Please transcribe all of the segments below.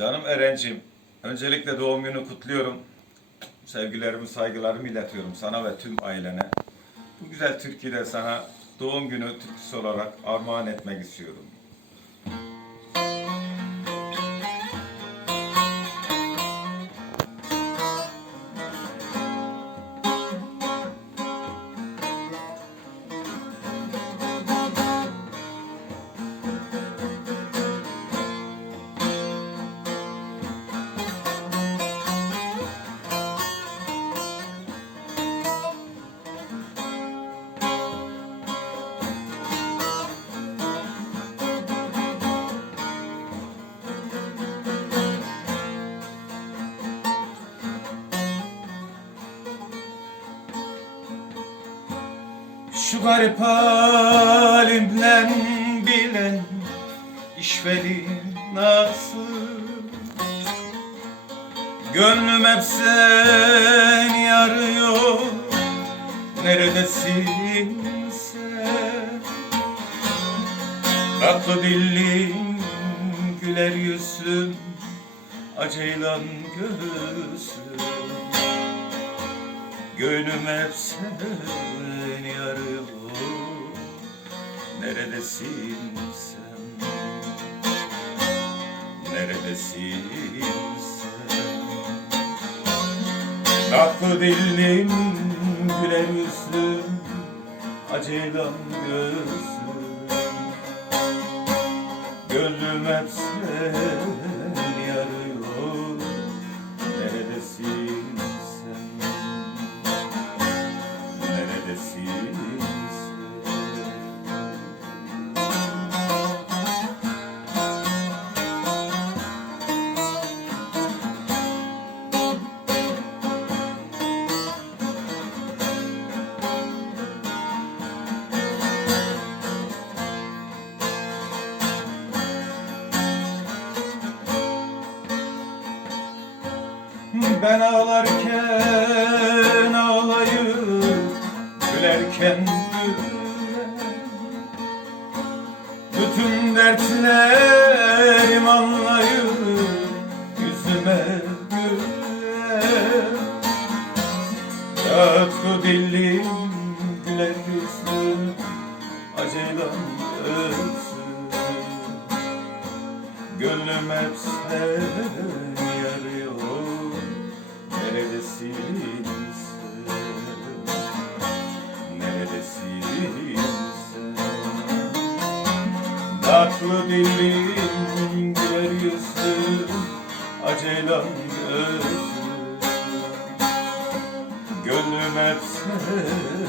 Canım Erencim, öncelikle doğum günü kutluyorum. Sevgilerimi, saygılarımı iletiyorum sana ve tüm ailene. Bu güzel türküyü de sana doğum günü türküsü olarak armağan etmek istiyorum. Şu garip halimden bilen işveli nasıl? Gönlüm hep seni arıyor Neredesin sen? Tatlı dillim güler yüzlüm Aceylan göğsüm Gönlüm hep seni arıyor Neredesin sen? Neredesin sen? Tatlı dillim güler yüzlüm Aceylan gözlüm Gönlüm hep seni Ben ağlarken ağlayıp gülerken güler Bütün dertlerim anlayıp yüzüme güler Tatlı dillim güler yüzlüm aceylan ölsün Gönlüm hep seni arıyor Neredesin sen? Neredesin sen? Tatlı dilim güler yüzlüm Aceylan gözlüm Gönlüm hep seni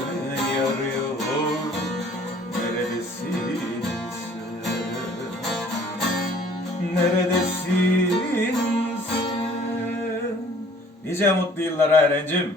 Nice mutlu yıllara Erencim.